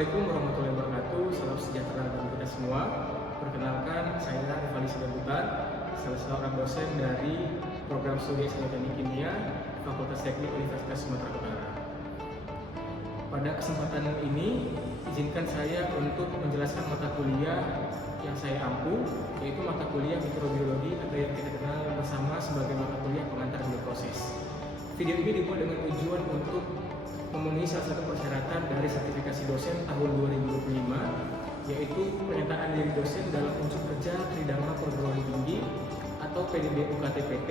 Assalamualaikum warahmatullahi wabarakatuh. Salam sejahtera bagi kita semua. Perkenalkan, saya Rifali Sidabutar, salah seorang dosen dari program studi S1 Teknik Kimia Fakultas Teknik Universitas Sumatera Utara. Pada kesempatan ini, izinkan saya untuk menjelaskan mata kuliah yang saya ampu, yaitu mata kuliah mikrobiologi atau yang kita kenal bersama sebagai mata kuliah pengantar bioproses. Video ini dibuat dengan tujuan untuk memenuhi salah satu persyaratan dari sertifikasi dosen tahun 2025, yaitu pernyataan diri dosen dalam unsur kerja Tridharma Perguruan Tinggi atau PDB UKT-PT,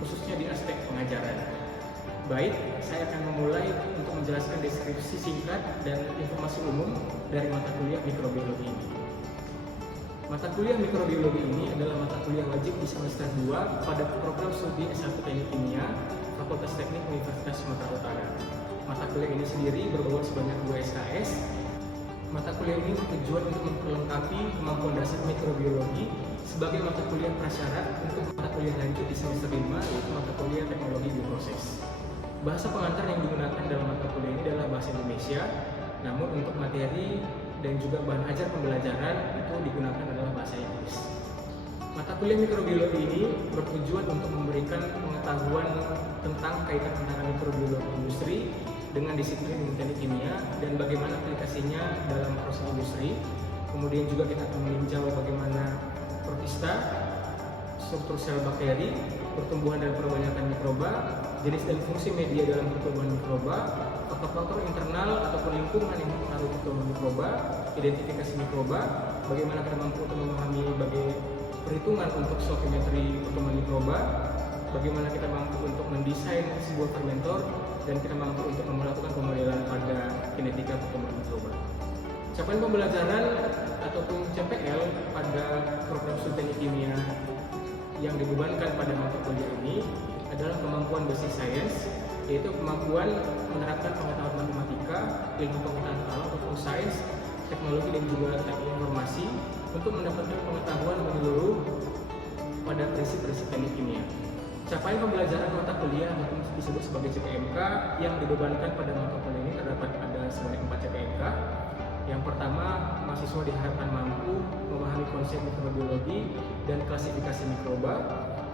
khususnya di aspek pengajaran. Baik, saya akan memulai untuk menjelaskan deskripsi singkat dan informasi umum dari mata kuliah mikrobiologi ini. Mata kuliah mikrobiologi ini adalah mata kuliah wajib di semester 2 pada program studi S1 Teknik Kimia Fakultas Teknik Universitas Sumatera Utara. Mata kuliah ini sendiri berbobot sebanyak 2 SKS. Mata kuliah ini bertujuan untuk memperlengkapi kemampuan dasar mikrobiologi sebagai mata kuliah prasyarat untuk mata kuliah lanjut di semester 5, yaitu mata kuliah teknologi bioproses. Bahasa pengantar yang digunakan dalam mata kuliah ini adalah bahasa Indonesia, namun untuk materi dan juga bahan ajar pembelajaran itu digunakan adalah bahasa Inggris. Mata kuliah mikrobiologi ini bertujuan untuk memberikan pengetahuan tentang kaitan antara mikrobiologi industri dengan disiplin ilmu teknik kimia dan bagaimana aplikasinya dalam proses industri. Kemudian juga kita akan meninjau bagaimana protista, struktur sel bakteri, pertumbuhan dan perbanyakan mikroba, jenis dan fungsi media dalam pertumbuhan mikroba, faktor-faktor internal ataupun lingkungan yang mempengaruhi pertumbuhan mikroba, identifikasi mikroba, bagaimana kita mampu untuk memahami perhitungan untuk stoichiometri pertumbuhan mikroba, bagaimana kita mampu untuk mendesain sebuah fermentor, dan kita mampu untuk melakukan pemodelan pada kinetika pertumbuhan mikroba. Capaian pembelajaran ataupun CPL pada program studi teknik kimia yang dibebankan pada mata kuliah ini adalah kemampuan basic science, yaitu kemampuan menerapkan pengetahuan matematika, ilmu pengetahuan alam ataupun sains, teknologi dan juga teknik informasi untuk mendapatkan pengetahuan menyeluruh pada prinsip-prinsip teknik kimia. Capaian pembelajaran mata kuliah ataupun disebut sebagai CPMK yang dibebankan pada mata kuliah ini terdapat ada sebanyak 4 CPMK. Yang pertama, mahasiswa diharapkan mampu memahami konsep mikrobiologi dan klasifikasi mikroba.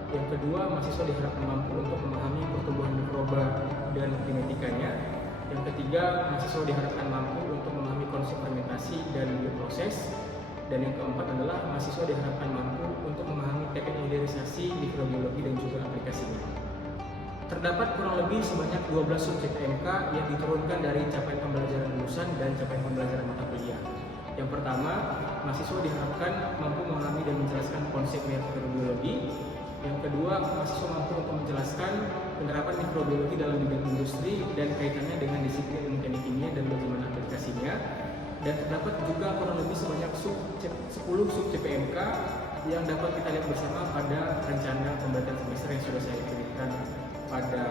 Yang kedua, mahasiswa diharapkan mampu untuk memahami pertumbuhan mikroba dan kinetikanya. Yang ketiga, mahasiswa diharapkan mampu untuk memahami konsep fermentasi dan bioproses. Dan yang keempat adalah mahasiswa diharapkan mampu untuk memahami teknik hilirisasi mikrobiologi dan juga aplikasinya. Terdapat kurang lebih sebanyak 12 sub CPMK yang diturunkan dari capaian pembelajaran lulusan dan capaian pembelajaran mata kuliah. Yang pertama, mahasiswa diharapkan mampu memahami dan menjelaskan konsep mikrobiologi. Yang kedua, mahasiswa mampu untuk menjelaskan penerapan mikrobiologi dalam bidang industri dan kaitannya dengan disiplin ilmu teknik kimia dan bagaimana aplikasinya. Dan terdapat juga kurang lebih sebanyak 10 sub CPMK yang dapat kita lihat bersama pada rencana pembelajaran semester yang sudah saya kirimkan pada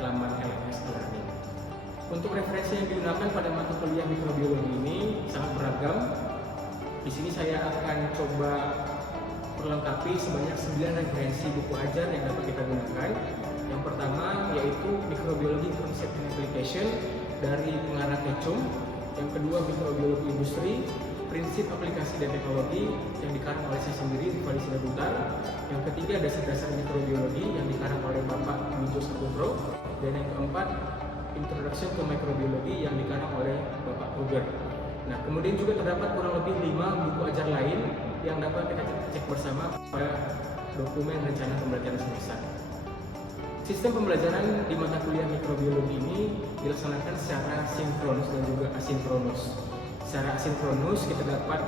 laman LMS e-learning. Untuk referensi yang digunakan pada mata kuliah mikrobiologi ini sangat beragam. Di sini saya akan coba melengkapi sebanyak 9 referensi buku ajar yang dapat kita gunakan. Yang pertama yaitu Mikrobiologi Concept and Application dari pengarang Ketchum. Yang kedua, Mikrobiologi Industri, Prinsip Aplikasi dan Teknologi yang dikarang oleh saya sendiri, Rifali Sidabutar. Yang ketiga, Dasar-Dasar Mikrobiologi yang dikarang oleh Bapak Wijo Saputro. Dan yang keempat, Introduction to Microbiology yang dikarang oleh Bapak Kruger. Nah, kemudian juga terdapat kurang lebih 5 buku ajar lain yang dapat kita cek bersama pada dokumen rencana pembelajaran semester. Sistem pembelajaran di mata kuliah mikrobiologi ini dilaksanakan secara sinkronus dan juga asinkronus. Secara asinkronus kita dapat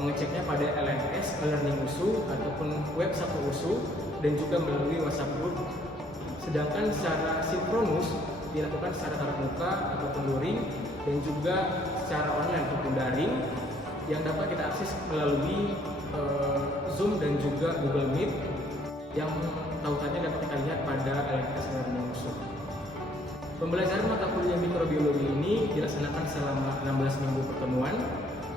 mengeceknya pada LMS e-learning USU ataupun web satu USU dan juga melalui WhatsApp group. Sedangkan secara sinkronus dilakukan secara tatap muka ataupun luring dan juga secara online ataupun daring yang dapat kita akses melalui Zoom dan juga Google Meet yang tautannya dapat kita lihat pada LMS e-learning USU. Pembelajaran mata kuliah mikrobiologi ini dilaksanakan selama 16 minggu pertemuan,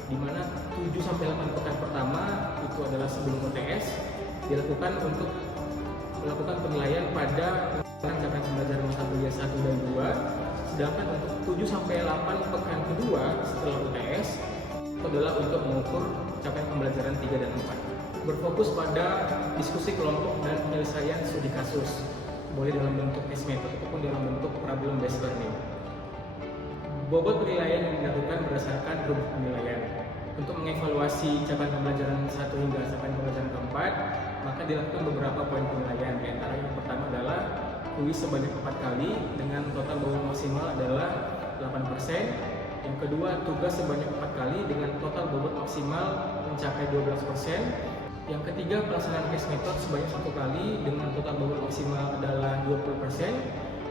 di mana 7-8 pekan pertama itu adalah sebelum UTS dilakukan untuk melakukan penilaian pada capaian pembelajaran mata kuliah 1 dan 2, Sedangkan untuk 7 sampai 8 pekan kedua setelah UTS itu adalah untuk mengukur capaian pembelajaran 3 dan 4. Berfokus pada diskusi kelompok dan penyelesaian studi kasus, boleh dalam bentuk case method ataupun dalam bentuk problem based learning. Bobot penilaian yang dilakukan berdasarkan rubrik penilaian. Untuk mengevaluasi capaian pembelajaran 1 hingga capaian pembelajaran keempat, maka dilakukan beberapa poin penilaian. Di antara yang pertama adalah kuis sebanyak 4 kali dengan total bobot maksimal adalah 8%. Yang kedua, tugas sebanyak 4 kali dengan total bobot maksimal mencapai 12%. Yang ketiga, pelaksanaan case method sebanyak 1 kali dengan total bobot maksimal adalah 20%.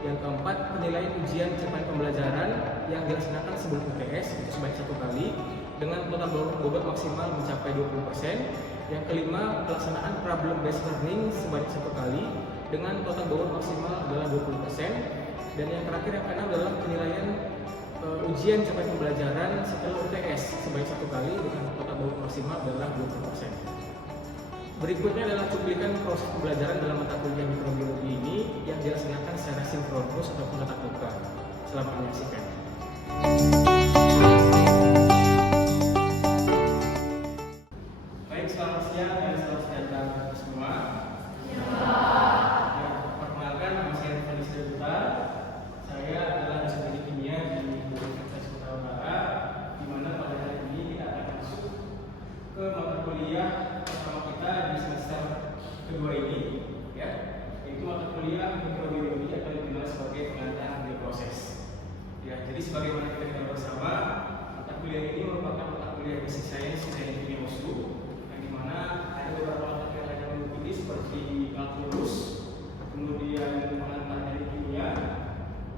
Yang keempat, penilaian ujian capaian pembelajaran yang dilaksanakan sebelum UTS itu sebanyak 1 kali dengan total bobot maksimal mencapai 20%. Yang kelima, pelaksanaan problem based learning sebanyak 1 kali dengan total bobot maksimal adalah 20%. Dan yang terakhir, yang keenam adalah penilaian ujian capaian pembelajaran setelah UTS sebanyak 1 kali dengan total bobot maksimal adalah 20%. Berikutnya adalah cuplikan proses pembelajaran dalam mata kuliah mikrobiologi ini yang dilaksanakan secara sinkronus ataupun tatap muka. Selamat menyaksikan. Baik, selamat siang dan selamat sejahtera semua. Ya, perkenalkan, nama saya Rifali Sidabuta. Saya adalah dosen teknik kimia di Universitas Kota Utara, di mana pada hari ini kita akan masuk ke mata kuliah di semester kedua ini, ya, yaitu mata kuliah mikrobiologi atau dikenal sebagai pengantar bioproses. Ya, jadi sebagaimana kita ketahui bersama, mata kuliah ini merupakan mata kuliah basic science dan kimia musuh, yang dimana ada beberapa mata kuliah lain yang mengikuti seperti kalkulus, kemudian pengantar dari kimia,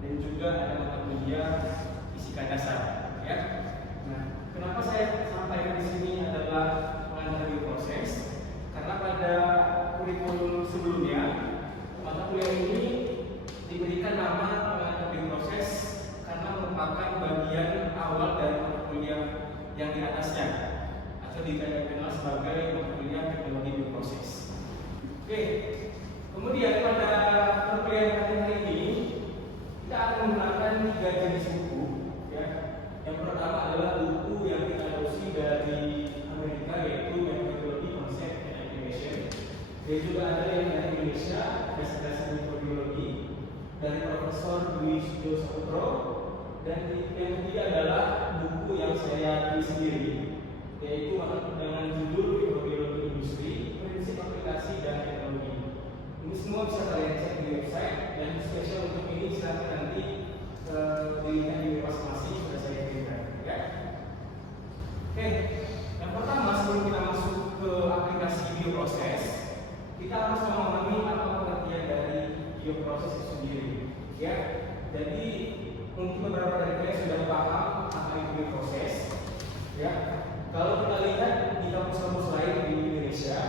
dan juga ada mata kuliah fisika dasar. Ya, nah, kenapa saya sampaikan di sini adalah pengantar bioproses? Karena pada kurikulum sebelumnya, mata kuliah ini diberikan nama pengantar bioproses karena merupakan bagian awal dari mata kuliah yang di atasnya, atau dikenal sebagai mata kuliah teknologi bioproses. Oke, kemudian pada mata kuliah hari ini kita akan menggunakan 3 jenis buku. Ya. Yang pertama adalah buku yang kita adopsi dari Amerika, yaitu metodologi konsep dan juga ada yang dari Indonesia, dasar-dasar mikrobiologi dari Profesor Dwi Sudyo Saputro, dan yang ketiga adalah buku yang saya tulis sendiri, yaitu dengan judul Mikrobiologi Industri, Prinsip Aplikasi dan Teknologi. Ini semua bisa kalian cek di website, dan spesial untuk ini silahkan nanti dilihat di masing-masing sudah saya kirimkan. Ya. Oke, yang pertama sebelum kita masuk ke aplikasi bioproses, kita harus memahami apa pengertian dari bioproses itu sendiri. Ya, jadi mungkin beberapa dari kalian sudah paham apa itu bioproses. Ya, kalau kita lihat di kampus-kampus lain di Indonesia,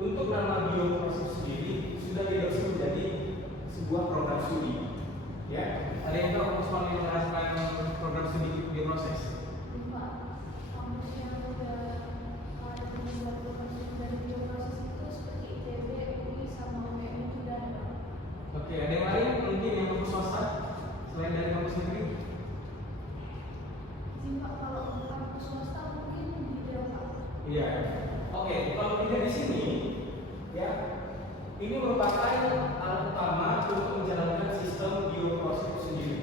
untuk nama bioproses sendiri sudah diadopsi menjadi sebuah program studi. Ya, ada yang tahu kampus mana yang merasakan program studi bioproses? Oke, ada yang lain mungkin yang kampus swasta selain dari kampus negeri? Kalau kampus swasta mungkin di Jawa. Iya. Oke, kalau tidak di sini, ya, ini merupakan alat utama untuk menjalankan sistem bioproses itu sendiri.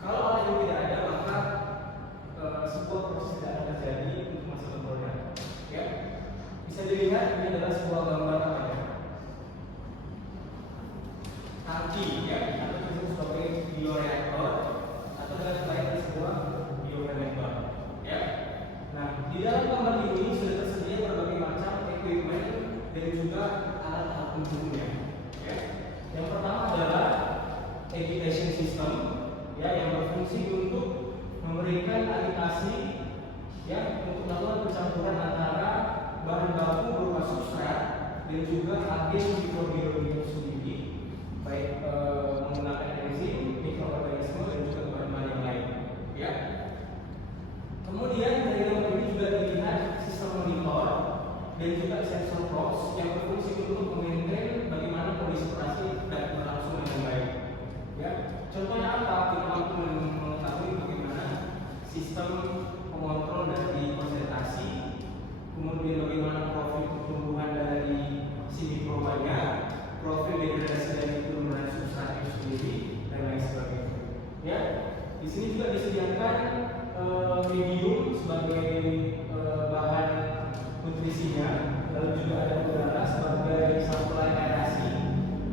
Kalau alat itu tidak ada, maka sebuah proses tidak akan terjadi untuk masa kontrolnya. Ya, bisa dilihat ini adalah sebuah gambar apa ya? Tangki, ya, atau disebut sebagai bioreaktor, atau dalam lain sebuah bioreaktor. Ya. Nah, di dalam gambar ini sudah tersedia berbagai macam equipment dan juga alat-alat pendukungnya. Ya. Yang pertama adalah agitation system, ya, yang berfungsi untuk memberikan agitasi, ya, untuk melakukan pencampuran antara bahan baku berupa substrat dan juga agen mikrobiologi itu sendiri, baik menggunakan enzim, mikroorganisme dan juga bahan-bahan yang lain. Ya. Kemudian dari gambar ini juga dilihat sistem monitor dan juga sensor probes yang berfungsi untuk memaintain bagaimana kondisi operasi dan berlangsung dengan baik. Ya. Contohnya apa? Kita mampu mengetahui bagaimana sistem pengontrol dari konsentrasi, kemudian bagaimana profil pertumbuhan dari si mikrobanya, profil degradasi dari turunan substrat itu sendiri, dan lain sebagainya. Ya, di sini juga disediakan medium sebagai bahan nutrisinya, lalu juga ada udara sebagai sampel aerasi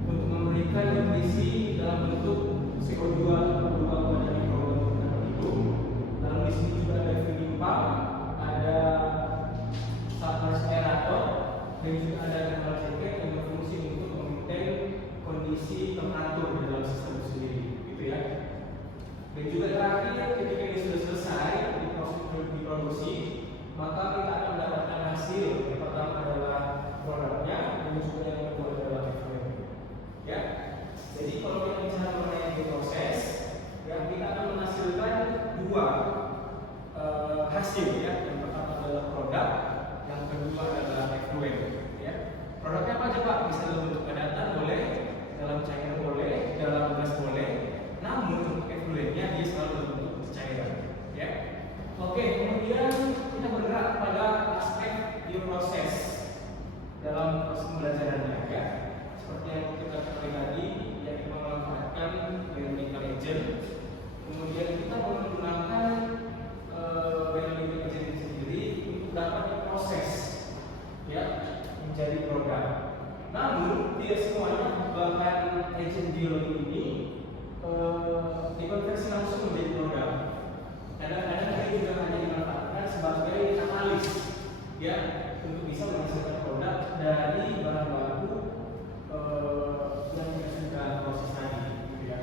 untuk memberikan nutrisi dalam bentuk CO2 atau kepada mikroorganisme hidup. Lalu di sini juga ada feeding pump, ada submerged aerator, dan juga ada thermal jacket yang berfungsi untuk memaintain kondisi temperatur di dalam sistem itu sendiri, gitu ya. Dan juga terakhir, ketika ini sudah selesai diproduksi, maka kita akan mendapatkan hasil. Yang pertama adalah produknya, dan juga yang kedua adalah effluent. Ya, jadi kalau kita bicara mengenai proses, ya kita akan menghasilkan dua hasil, ya. Yang pertama adalah produk, yang kedua adalah effluent. Ya, produknya apa aja Pak? Bisa dalam bentuk padatan boleh, dalam cairan boleh, dalam gas boleh. Namun untuk effluentnya dia selalu dalam bentuk cairan. Ya, oke. Kemudian kita bergerak pada aspek bioproses dalam proses pembelajarannya, ya. Seperti yang kita ketahui tadi, yaitu memanfaatkan biological agent. Kemudian kita menggunakan biological agent itu sendiri untuk dapat diproses, ya, menjadi produk. Namun tidak semuanya bahan agent biologi ini dikonversi langsung menjadi produk. Kadang-kadang dia juga hanya dimanfaatkan sebagai katalis, ya, untuk bisa menghasilkan produk dari bahan baku yang kita sudah proses tadi, gitu ya.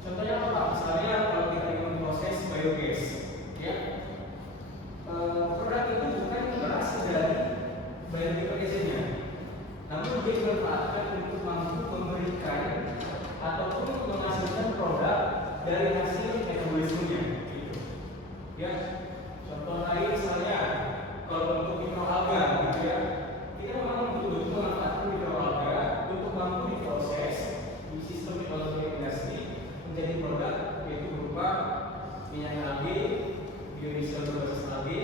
Contohnya apa? Misalnya kalau kita ingin proses biogas, ya, produk itu bukan berasal dari biological agent-nya, namun dia dimanfaatkan untuk mampu memberikan ataupun menghasilkan produk dari hasil metabolismenya, gitu. Ya, contoh lain misalnya kalau untuk mikroalga, gitu ya, kita memang betul-betul memanfaatkan mikroalga untuk mampu diproses di sistem mikroorganisasi menjadi produk, yaitu berupa minyak alge, biodiesel berbasis alge,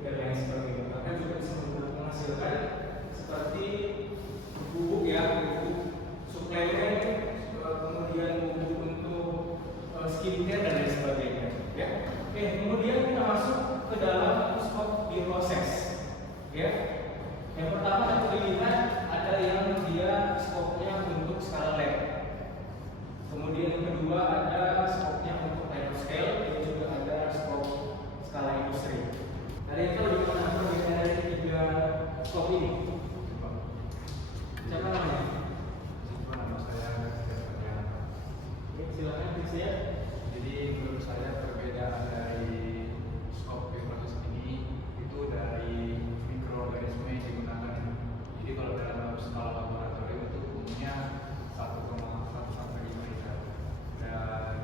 dan lain sebagainya. Bahkan juga bisa menghasilkan seperti bubuk, ya, bubuk suplemen, kemudian bubuk untuk skincare dan lain sebagainya, ya. Oke, kemudian kita masuk ke dalam skop bioproses, ya. Yang pertama yang terlihat ada yang dia skopnya untuk skala lab. Kemudian yang kedua ada skopnya untuk nanoscale, dan juga ada skop skala industri. Kalian tahu di mana perbedaan dari tiga skop ini? Siapa namanya? Nama saya Silakan saya. Jadi menurut saya perbedaan dari skop bioproses ini itu dari mikroorganisme yang digunakan. Jadi kalau dalam skala laboratorium itu umumnya 1,1 sampai 5 liter, dan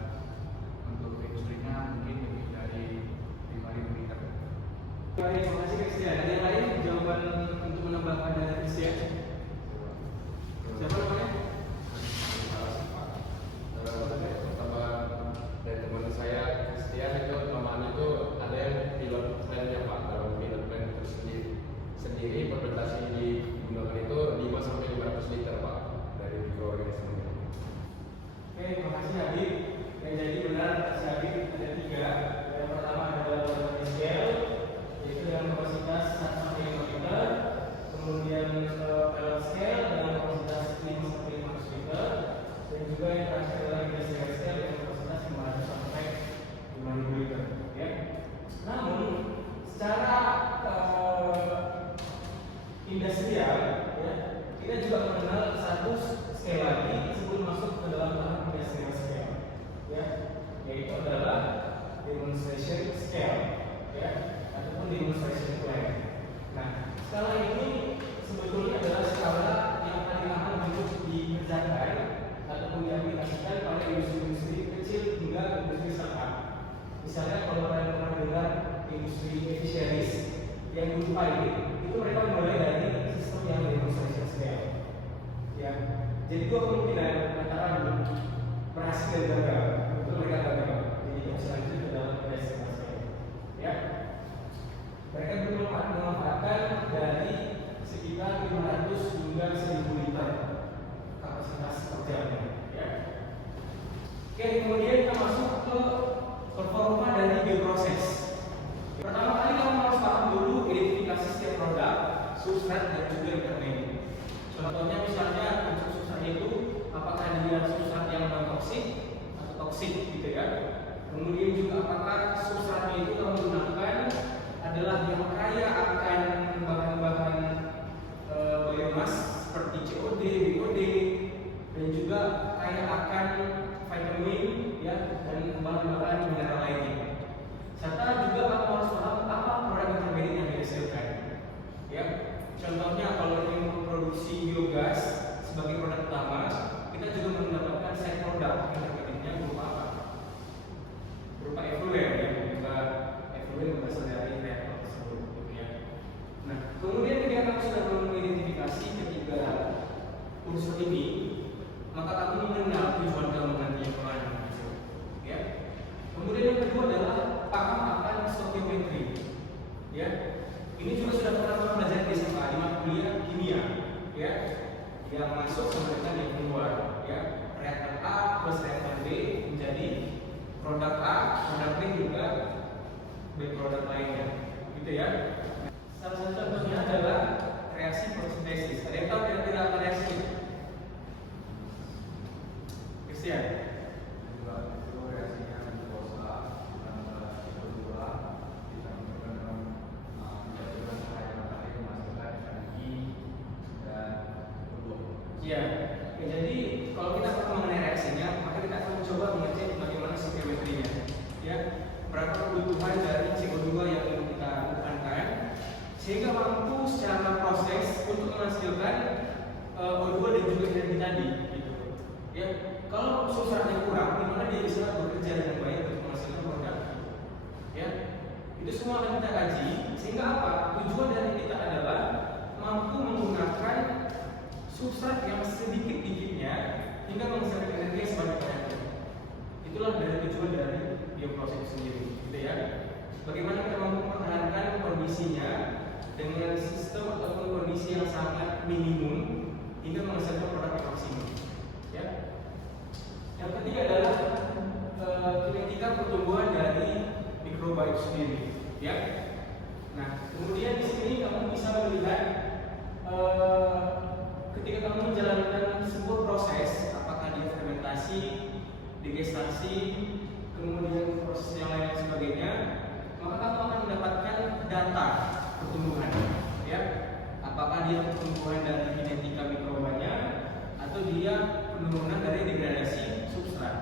untuk industrinya mungkin lebih dari 5.000 liter. Baik, terima kasih Christian. Ada yang lain jawaban untuk menambahkan dari Christian? Siapa namanya? Pertama dari teman saya Christian itu namanya itu ada yang pilot plan-nya Pak. Dalam pilot plan itu sendiri fermentasi yang digunakan itu 5 sampai 500 liter Pak dari mikroorganisme. Oke, terima kasih Habib. Dan jadi benar si Habib ada tiga. Yang pertama adalah laboratorium scale, yaitu dengan kapasitas 1 sampai 5 liter. Kemudian pilot scale dengan kapasitas 5 sampai 500 liter. Dan juga yang terakhir adalah industrial scale dengan kapasitas 500 sampai 5.000 liter. Ya. Namun secara industrial, ya, kita juga mengenal satu scale lagi sebelum masuk ke dalam tahap industrial scale, ya, yaitu adalah demonstration scale, ya, ataupun demonstration plan. Nah, skala ini sebetulnya adalah skala yang paling aman untuk dikerjakan ataupun diaplikasikan pada industri-industri kecil hingga industri startup. Misalnya kalau kalian pernah dengar industri efisienis yang berupa ini, itu mereka mulai dari sistem yang demonstration scale. Ya, jadi dua kemungkinan antara berhasil dan gagal. Itu mereka gagal. Jadi yang selanjutnya adalah estimasi. Ya, mereka memanfaatkan dari sekitar 500 hingga 1000 liter kapasitas kerjanya. Ya. Oke, kemudian kita masuk ke performa dari bioproses. Pertama kali kamu harus paham dulu identifikasi setiap produk, substrat dan juga intermediate. Contohnya misalnya untuk substrat itu apakah dia substrat yang non toksik atau toksik gitu ya. Kemudian juga apakah substratnya itu kamu gunakan adalah yang kaya akan bahan-bahan biomas seperti COD, BOD dan juga kaya akan vitamin ya dan bahan-bahan mineral lainnya. Serta juga kamu harus paham apa produk intermediate yang dihasilkan. Ya, contohnya kalau ingin memproduksi biogas sebagai produk utama, kita juga mendapatkan side produk intermediate-nya berupa apa? Berupa effluent ya, berupa effluent berasal dari reaktor tersebut. Ya. Nah, kemudian ketika kamu sudah mengidentifikasi ketiga unsur ini, maka kamu mengenal tujuan kamu nanti yang kemana. Ya. Kemudian yang kedua adalah paham akan stokiometri. Ya, ini juga sudah pernah kamu belajar di SMA di mata kuliah kimia. Ya, yang masuk sama dengan yang keluar. Ya, reaktor A plus reaktor B menjadi produk A, produk B juga produk lainnya. Gitu ya. Salah satu contohnya adalah reaksi fotosintesis. Ada yang tahu kira-kira apa reaksi itu? Christian? Itu reaksinya glukosa dan CO2 dicampurkan dengan menjadikan cahaya matahari menghasilkan energi dan O2. Iya. Ya, jadi kalau kita tahu mengenai reaksinya, maka kita akan mencoba mengecek bagaimana stokiometrinya. Ya, berapa kebutuhan dari CO2 yang kita butuhkan sehingga mampu secara proses untuk menghasilkan O2 dan juga energi tadi. Gitu. Ya, kalau substratnya kurang, gimana dia bisa bekerja dengan baik untuk menghasilkan produk? Ya, itu semua akan kita kaji. Sehingga apa? Tujuan dari kita adalah mampu menggunakan substrat yang sedikit-dikitnya hingga menghasilkan energi yang sebanyak-banyaknya. Itulah dari tujuan dari bioproses sendiri, gitu ya. Bagaimana kita mampu mempertahankan kondisinya dengan sistem ataupun kondisi yang sangat minimum hingga menghasilkan produk yang maksimum. Ya. Yang ketiga adalah kinetika pertumbuhan dari mikroba itu sendiri. Ya. Nah, kemudian di sini kamu bisa melihat ketika kamu menjalankan sebuah proses, apakah dia fermentasi, digestasi, kemudian proses yang lain dan sebagainya, maka kamu akan mendapatkan data pertumbuhan. Ya, apakah dia pertumbuhan dari kinetika mikrobanya atau dia penurunan dari degradasi substrat.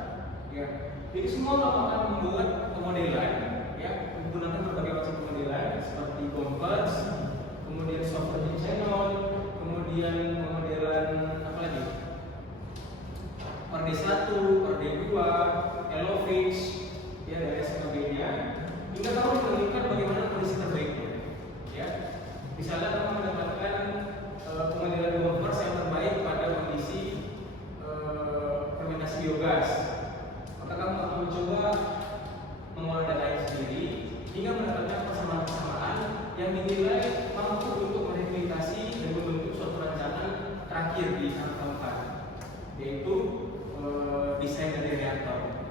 Ya, jadi semua kamu akan membuat pemodelan, ya, menggunakan berbagai macam pemodelan seperti complex, kemudian software channel, kemudian pemodelan apa lagi? RD1, RD2, Elovix, ya dan sebagainya. Hingga kamu menemukan bagaimana kondisi terbaiknya. Ya, misalnya kamu mendapatkan pemodelan Goldberg yang terbaik pada kondisi fermentasi biogas, maka kamu akan mencoba mengolah data itu sendiri hingga mendapatkan persamaan-persamaan yang dinilai mampu untuk mereplikasi dan membentuk suatu rancangan terakhir di tahap keempat, yaitu desain dari reaktor.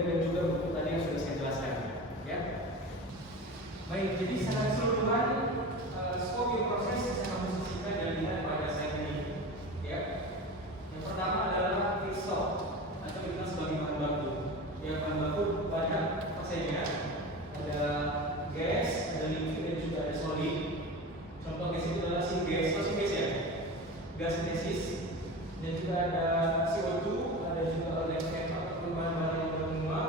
kemudian dan juga buku tadi yang sudah saya jelaskan. Ya. Baik, jadi secara keseluruhan skop bioproses saya komposisikan dan lihat pada slide ini. Ya. Yang pertama adalah feedstock atau dikenal sebagai bahan baku. Ya, bahan baku banyak apa saja. Ada gas, ada liquid dan juga ada solid. Contoh gas itu adalah syngas, gas ya. Gas sintesis dan juga ada CO2, ada juga organik ataupun bahan-bahan yang berbenua.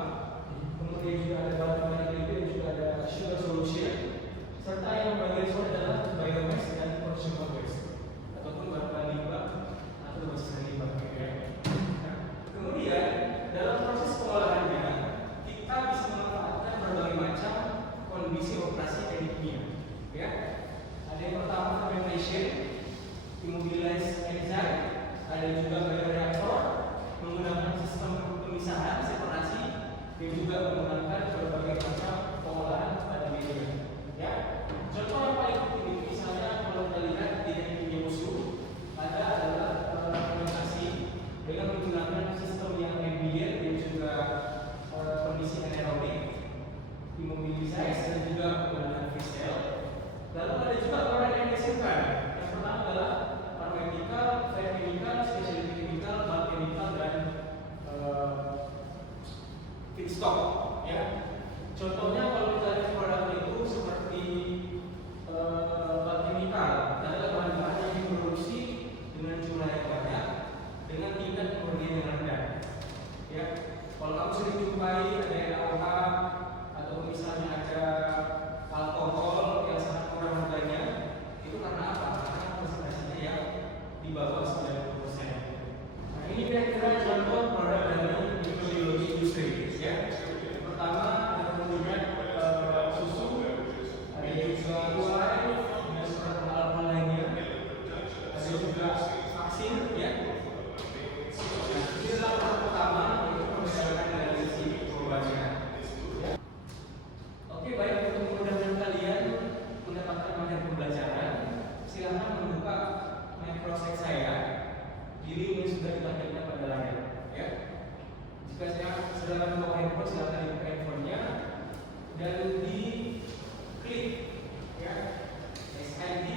Kemudian juga ada bahan-bahan liquid dan juga ada sugar solution. Serta yang bagian solid adalah biomass dan consumer waste ataupun bahan-bahan limbah atau bahan limbah. Nah, kemudian dalam proses pengolahannya kita bisa memanfaatkan berbagai macam kondisi operasi teknik kimia. Ya, ada yang pertama fermentation, immobilized enzyme, ada juga bioreaktor menggunakan sistem pemisahan separasi dan juga menggunakan berbagai macam pengolahan pada media. Ya, contoh yang paling penting itu misalnya kalau kita lihat di teknik kimia musuh ada adalah fermentasi dengan menggunakan sistem yang ambient dan juga kondisi anaerobik, immobilized dan juga menggunakan free cell. Lalu ada juga orang yang dihasilkan. Yang pertama adalah chemical, fine chemical, specialty chemical, bulk chemical dan feedstock. Ya. Contohnya kalau kita lihat produk itu seperti bulk chemical, adalah bahan-bahan yang diproduksi dengan jumlah yang banyak dengan tingkat kemurnian yang rendah. Ya. Kalau kamu sering jumpai ada NaOH atau misalnya ada alkohol yang sangat murah harganya, itu karena apa? Karena konsentrasinya yang di bawah 90%. Nah, ini kira-kira contoh produk dari mikrobiologi industri. Ya. Yang pertama ada kemudian susu, ada juga wine, dan surat alkohol lainnya, ada juga vaksin. Ya. Nah, ini adalah produk pertama yaitu berdasarkan dari sisi mikrobiologi. Oke, baik, untuk memudahkan kalian mendapatkan materi pembelajaran, silakan membuka microsite saya di link yang sudah ditampilkan pada layar. Ya. Jika saya sudah membawa handphone, silakan dibuka handphonenya dan di klik ya SID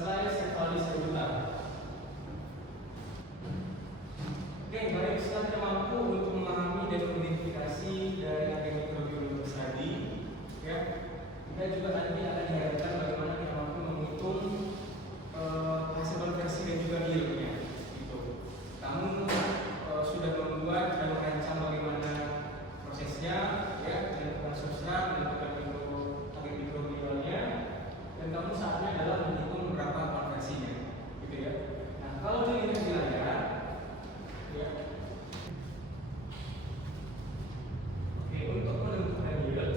slide evaluasi sebentar. Oke, baik, setelah kita mampu untuk memahami dan mengidentifikasi dari agen mikrobiologi tadi, ya, kita juga nanti akan diajarkan bagaimana kita mampu menghitung hasil konversi dan juga yieldnya. Gitu. Kamu sudah membuat dan merancang bagaimana prosesnya, ya, dengan substrat dan juga agen mikrobiolnya, dan kamu saatnya adalah menghitung berapa konversinya, gitu ya. Nah, kalau dilihat di layar. Ya. Oke, untuk menentukan yield,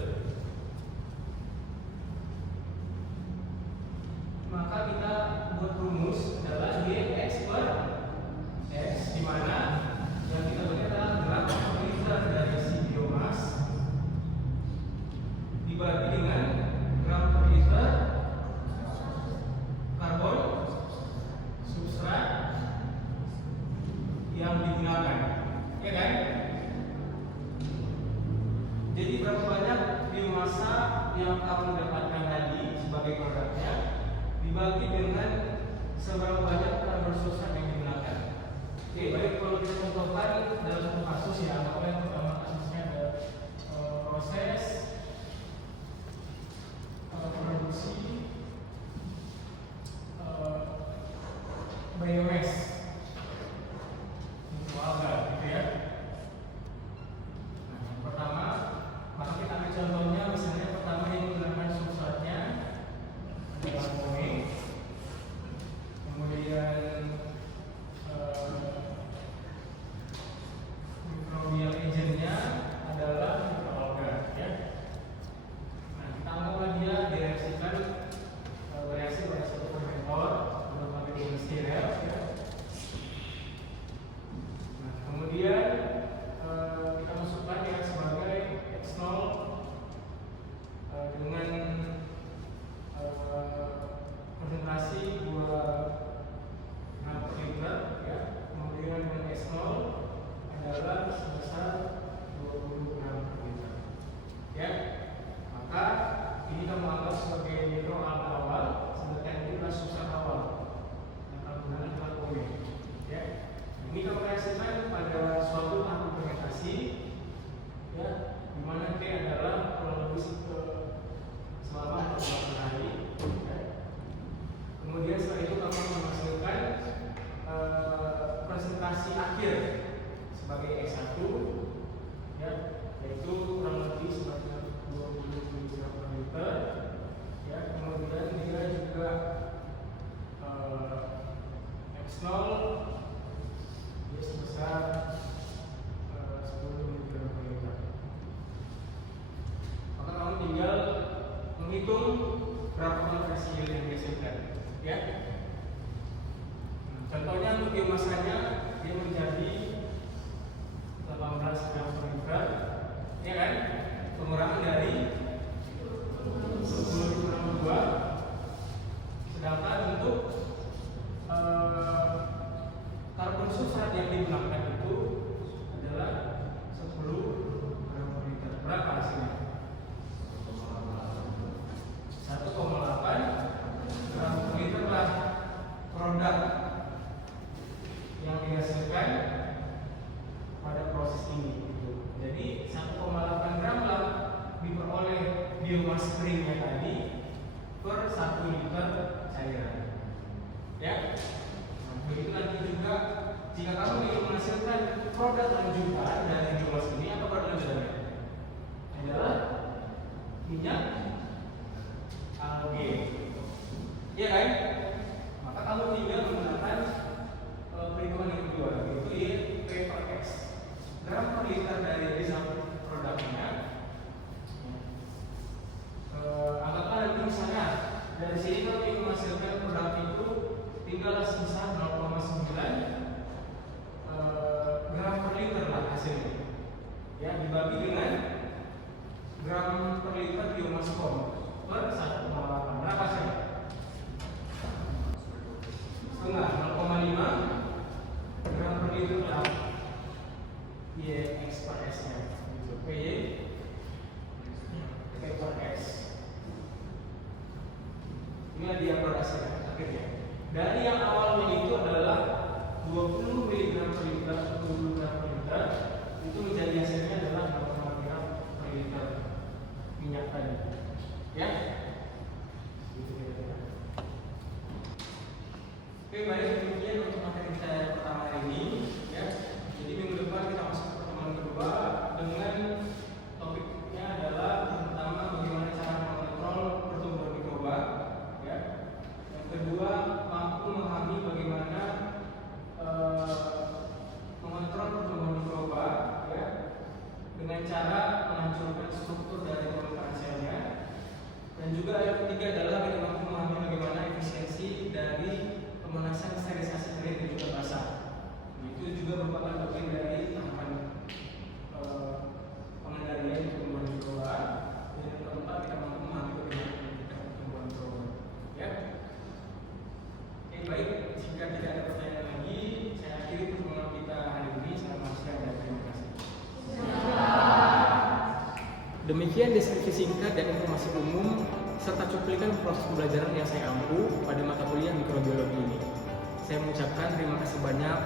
maka kita buat rumus adalah Dx per X, di mana yang kita beri adalah gram per liter dari si biomas dibagi dengan gram per liter karbon substrat yang digunakan, ya kan? Jadi berapa banyak biomasa yang kamu dapatkan tadi sebagai produknya dibagi dengan seberapa banyak karbon substrat yang digunakan. Oke, baik, kalau kita contohkan dalam satu kasus ya, apa yang pertama kasusnya ada proses produksi biomass. Gitu ya. Nah, yang pertama, maka kita ambil contohnya, misalnya pertama yang menggunakan substratnya adalah kemudian dioperasikan pada suatu tahap implementasi, ya, di mana T adalah kurang lebih selama 48 hari. Ya. Kemudian setelah itu kamu menghasilkan presentasi akhir sebagai S1, ya, yaitu kurang lebih sebanyak 20 ml. Ya, kemudian dia juga X0 dia sebesar 10 mg/liter. Maka kamu tinggal menghitung berapa konversi yield yang dihasilkan, ya. Contohnya untuk biomasanya dia menjadi 18 gram/liter, ya kan? Pengurangan dari 10,2. Sedangkan untuk karbon substrat yang digunakan itu adalah 10 gram/liter. Berapa hasilnya? 1,8 gram/liter lah produk yang dihasilkan pada proses ini. Jadi 1,8 gram lah diperoleh biomas keringnya tadi per 1 liter cairan. Ya. Nah, begitu nanti juga jika kamu ingin menghasilkan produk lanjutan dari biomas ini, apa produk lanjutannya? Adalah minyak alge. Ya kan? Maka kamu tinggal menggunakan perhitungan yang kedua, yaitu YP per X. Gram per liter dari result produknya. Anggaplah nanti misalnya dari sini kalau ingin menghasilkan produk itu tinggal sebesar 0,9 gram per liter lah hasilnya. Ya, dibagi dengan gram per liter biomas form per 1,8. Berapa sih? Setengah 0,5 gram per liter lah. Y X per S nya gitu. Y per S. Inilah dia produksinya akhirnya. Dari yang awalnya itu adalah 20 mg per liter, 20 gram per liter, itu menjadi hasilnya adalah 0,5 gram per liter minyak tadi. Ya. Gitu kira-kira. Oke, baik, demikian untuk materi kita pertama hari ini. Ya. Jadi minggu depan kita masuk ke pertemuan kedua dengan topiknya adalah pertama bagaimana cara mengontrol pertumbuhan mikroba. Ya. Yang kedua, mampu memahami bagaimana mengontrol pertumbuhan mikroba, ya, dengan cara menghancurkan struktur dari permukaan selnya. Dan juga yang ketiga adalah mampu memahami bagaimana efisiensi dari pemanasan, sterilisasi kering dan juga basah. Itu juga merupakan bagian dari tahapan pengendalian pertumbuhan mikroba. Dan yang keempat, kita mampu memahami bagaimana pertumbuhan mikroba. Ya. Oke, baik. Jika tidak ada pertanyaan lagi, saya akhiri pertemuan kita hari ini. Selamat siang dan terima kasih. Demikian deskripsi singkat dan informasi umum serta cuplikan proses pembelajaran yang saya ampu pada mata kuliah mikrobiologi ini. Saya mengucapkan terima kasih banyak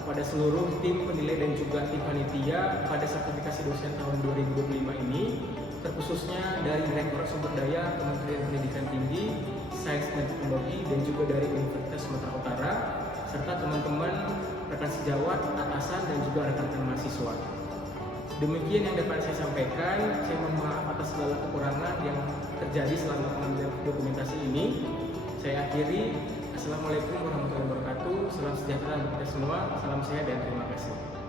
kepada seluruh tim penilai dan juga tim panitia pada sertifikasi dosen tahun 2025 ini, terkhususnya dari Direktorat Sumber Daya Kementerian Pendidikan Tinggi, Sains dan Teknologi, dan juga dari Universitas Sumatera Utara, serta teman-teman rekan sejawat, atasan, dan juga rekan-rekan mahasiswa. Demikian yang dapat saya sampaikan. Saya mohon maaf atas segala kekurangan yang terjadi selama pengambilan dokumentasi ini. Saya akhiri. Assalamualaikum warahmatullahi wabarakatuh. Salam sejahtera untuk kita semua. Salam sehat dan terima kasih.